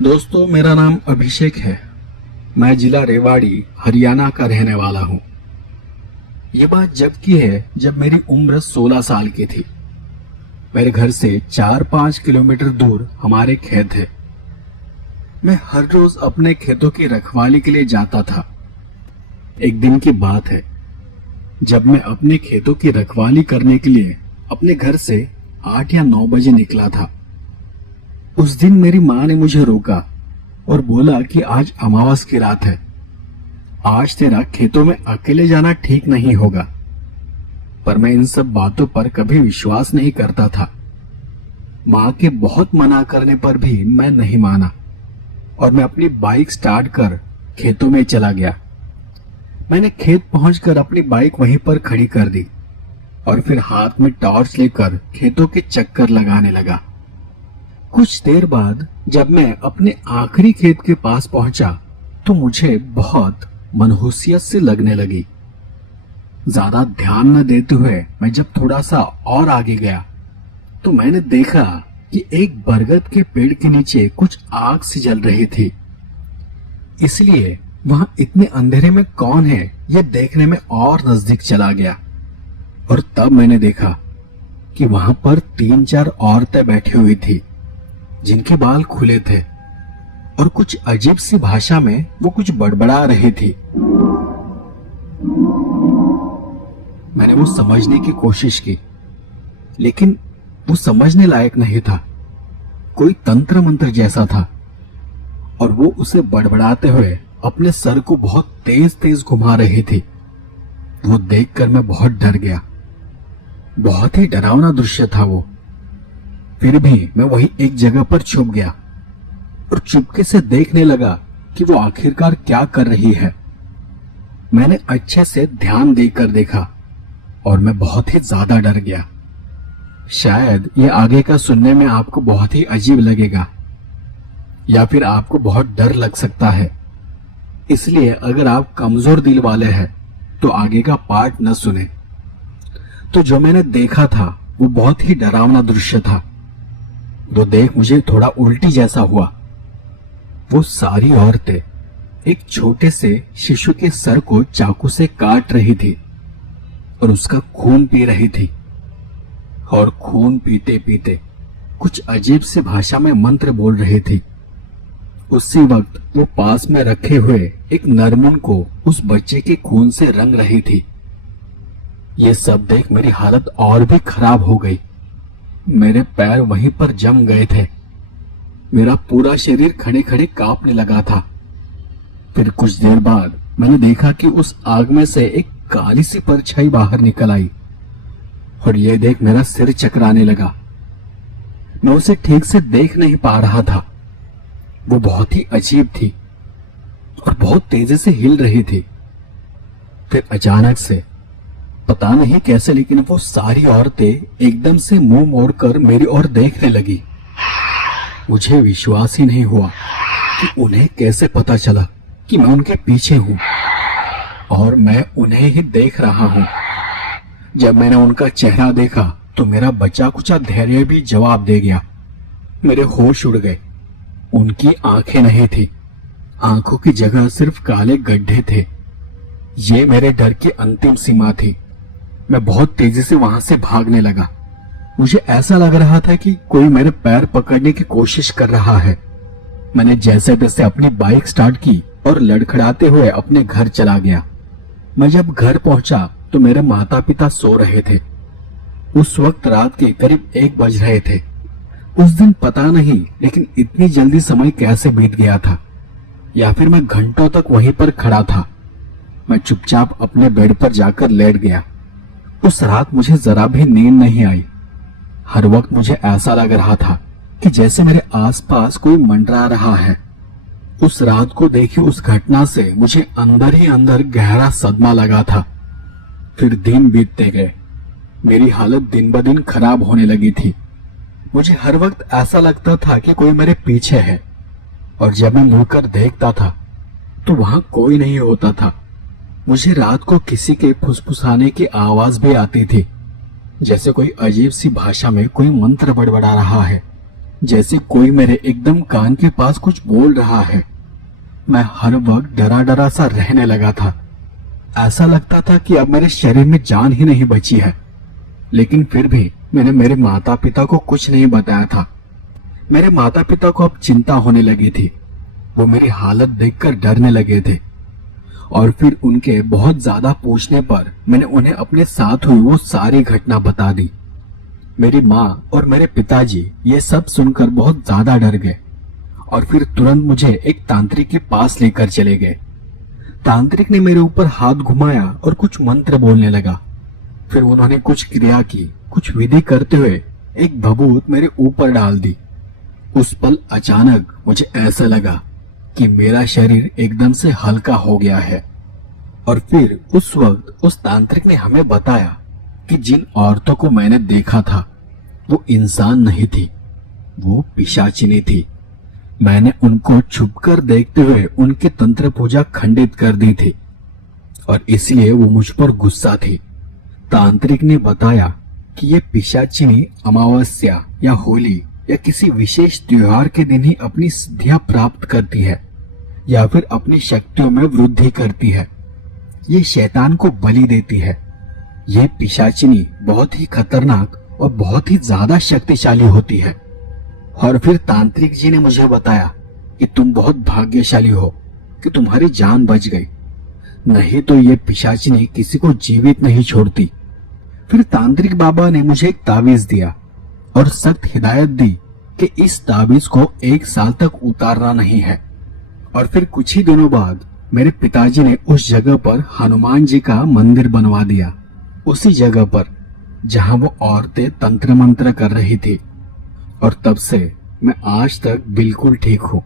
दोस्तों, मेरा नाम अभिषेक है। मैं जिला रेवाड़ी हरियाणा का रहने वाला हूँ। ये बात जब की है जब मेरी उम्र 16 साल की थी। मेरे घर से 4-5 किलोमीटर दूर हमारे खेत है। मैं हर रोज अपने खेतों की रखवाली के लिए जाता था। एक दिन की बात है जब मैं अपने खेतों की रखवाली करने के लिए अपने घर से 8 या 9 बजे निकला था। उस दिन मेरी माँ ने मुझे रोका और बोला कि आज अमावस की रात है, आज तेरा खेतों में अकेले जाना ठीक नहीं होगा। पर मैं इन सब बातों पर कभी विश्वास नहीं करता था। माँ के बहुत मना करने पर भी मैं नहीं माना और मैं अपनी बाइक स्टार्ट कर खेतों में चला गया। मैंने खेत पहुंचकर अपनी बाइक वहीं पर खड़ी कर दी और फिर हाथ में टॉर्च लेकर खेतों के चक्कर लगाने लगा। कुछ देर बाद जब मैं अपने आखिरी खेत के पास पहुंचा तो मुझे बहुत मनहूसियत से लगने लगी। ज्यादा ध्यान न देते हुए मैं जब थोड़ा सा और आगे गया तो मैंने देखा कि एक बरगद के पेड़ के नीचे कुछ आग सी जल रही थी। इसलिए वहां इतने अंधेरे में कौन है यह देखने में और नजदीक चला गया और तब मैंने देखा कि वहां पर 3-4 औरतें बैठी हुई थी जिनके बाल खुले थे और कुछ अजीब सी भाषा में वो कुछ बड़बड़ा रही थी। मैंने वो समझने की कोशिश की लेकिन वो समझने लायक नहीं था। कोई तंत्र मंत्र जैसा था और वो उसे बड़बड़ाते हुए अपने सर को बहुत तेज तेज घुमा रही थी। वो देखकर मैं बहुत डर गया। बहुत ही डरावना दृश्य था वो। फिर भी मैं वही एक जगह पर छुप गया और चुपके से देखने लगा कि वो आखिरकार क्या कर रही है। मैंने अच्छे से ध्यान देकर देखा और मैं बहुत ही ज्यादा डर गया। शायद ये आगे का सुनने में आपको बहुत ही अजीब लगेगा या फिर आपको बहुत डर लग सकता है। इसलिए अगर आप कमजोर दिल वाले हैं तो आगे का पार्ट न सुने। तो जो मैंने देखा था वो बहुत ही डरावना दृश्य था। वो देख मुझे थोड़ा उल्टी जैसा हुआ। वो सारी औरतें एक छोटे से शिशु के सर को चाकू से काट रही थी और उसका खून पी रही थी और खून पीते पीते कुछ अजीब सी भाषा में मंत्र बोल रही थी। उसी वक्त वो पास में रखे हुए एक नरमुन को उस बच्चे के खून से रंग रही थी। ये सब देख मेरी हालत और भी खराब हो गई। मेरे पैर वहीं पर जम गए थे। मेरा पूरा शरीर खड़े खड़े कांपने लगा था। फिर कुछ देर बाद मैंने देखा कि उस आग में से एक काली सी परछाई बाहर निकल आई और यह देख मेरा सिर चकराने लगा। मैं उसे ठीक से देख नहीं पा रहा था। वो बहुत ही अजीब थी और बहुत तेजी से हिल रही थी। फिर अचानक से पता नहीं कैसे लेकिन वो सारी औरतें एकदम से मुंह मोड़कर मेरी ओर देखने लगी। मुझे विश्वास ही नहीं हुआ कि उन्हें कैसे पता चला कि मैं उनके पीछे हूं और मैं उन्हें ही देख रहा हूं। जब मैंने उनका चेहरा देखा तो मेरा बचा कुचा धैर्य भी जवाब दे गया। मेरे होश उड़ गए। उनकी आंखें नहीं थी, आंखों की जगह सिर्फ काले गड्ढे थे। ये मेरे डर की अंतिम सीमा थी। मैं बहुत तेजी से वहां से भागने लगा। मुझे ऐसा लग रहा था कि कोई मेरे पैर पकड़ने की कोशिश कर रहा है। मैंने जैसे तैसे अपनी बाइक स्टार्ट की और लड़खड़ाते हुए अपने घर चला गया। मैं जब घर पहुंचा तो मेरे माता पिता सो रहे थे। उस वक्त रात के करीब 1 बज रहे थे। उस दिन पता नहीं लेकिन इतनी जल्दी समय कैसे बीत गया था या फिर मैं घंटों तक वहीं पर खड़ा था। मैं चुपचाप अपने बेड पर जाकर लेट गया। उस रात मुझे जरा भी नींद नहीं आई। हर वक्त मुझे ऐसा लग रहा था कि जैसे मेरे आसपास कोई मंडरा रहा है। उस रात को देखी उस घटना से मुझे अंदर ही अंदर गहरा सदमा लगा था। फिर दिन बीतते गए। मेरी हालत दिन ब दिन खराब होने लगी थी। मुझे हर वक्त ऐसा लगता था कि कोई मेरे पीछे है और जब मैं मुड़कर देखता था तो वहां कोई नहीं होता था। मुझे रात को किसी के फुसफुसाने की आवाज भी आती थी, जैसे कोई अजीब सी भाषा में कोई मंत्र बड़बड़ा रहा है। जैसे कोई मेरे एकदम कान के पास कुछ बोल रहा है। मैं हर वक्त डरा डरा सा रहने लगा था। ऐसा लगता था कि अब मेरे शरीर में जान ही नहीं बची है। लेकिन फिर भी मैंने मेरे माता पिता को कुछ नहीं बताया था। मेरे माता पिता को अब चिंता होने लगी थी। वो मेरी हालत देखकर डरने लगे थे। और फिर उनके बहुत ज्यादा पूछने पर मैंने उन्हें अपने साथ हुई वो सारी घटना बता दी। मेरी माँ और मेरे पिताजी ये सब सुनकर बहुत ज्यादा डर गए और फिर तुरंत मुझे एक तांत्रिक के पास लेकर चले गए। तांत्रिक ने मेरे ऊपर हाथ घुमाया और कुछ मंत्र बोलने लगा। फिर उन्होंने कुछ क्रिया की, कुछ विधि करते हुए एक भभूत मेरे ऊपर डाल दी। उस पल अचानक मुझे ऐसा लगा कि मेरा शरीर एकदम से हल्का हो गया है। और फिर उस वक्त उस तांत्रिक ने हमें बताया कि जिन औरतों को मैंने देखा था वो इंसान नहीं थी, वो पिशाचिनी थी। मैंने उनको छुपकर देखते हुए उनके तंत्र पूजा खंडित कर दी थी और इसलिए वो मुझ पर गुस्सा थी। तांत्रिक ने बताया कि ये पिशाचिनी अमावस्या या होली या किसी विशेष त्योहार के दिन ही अपनी सिद्धियां प्राप्त करती है या फिर अपनी शक्तियों में वृद्धि करती है। ये शैतान को बलि देती है। ये पिशाचिनी बहुत ही खतरनाक और बहुत ही ज्यादा शक्तिशाली होती है। और फिर तांत्रिक जी ने मुझे बताया कि तुम बहुत भाग्यशाली हो कि तुम्हारी जान बच गई, नहीं तो ये पिशाचिनी किसी को जीवित नहीं छोड़ती। फिर तांत्रिक बाबा ने मुझे एक ताबीज दिया और सख्त हिदायत दी कि इस ताबीज को 1 साल तक उतारना नहीं है। और फिर कुछ ही दिनों बाद मेरे पिताजी ने उस जगह पर हनुमान जी का मंदिर बनवा दिया, उसी जगह पर जहां वो औरतें तंत्र मंत्र कर रही थी। और तब से मैं आज तक बिल्कुल ठीक हूं।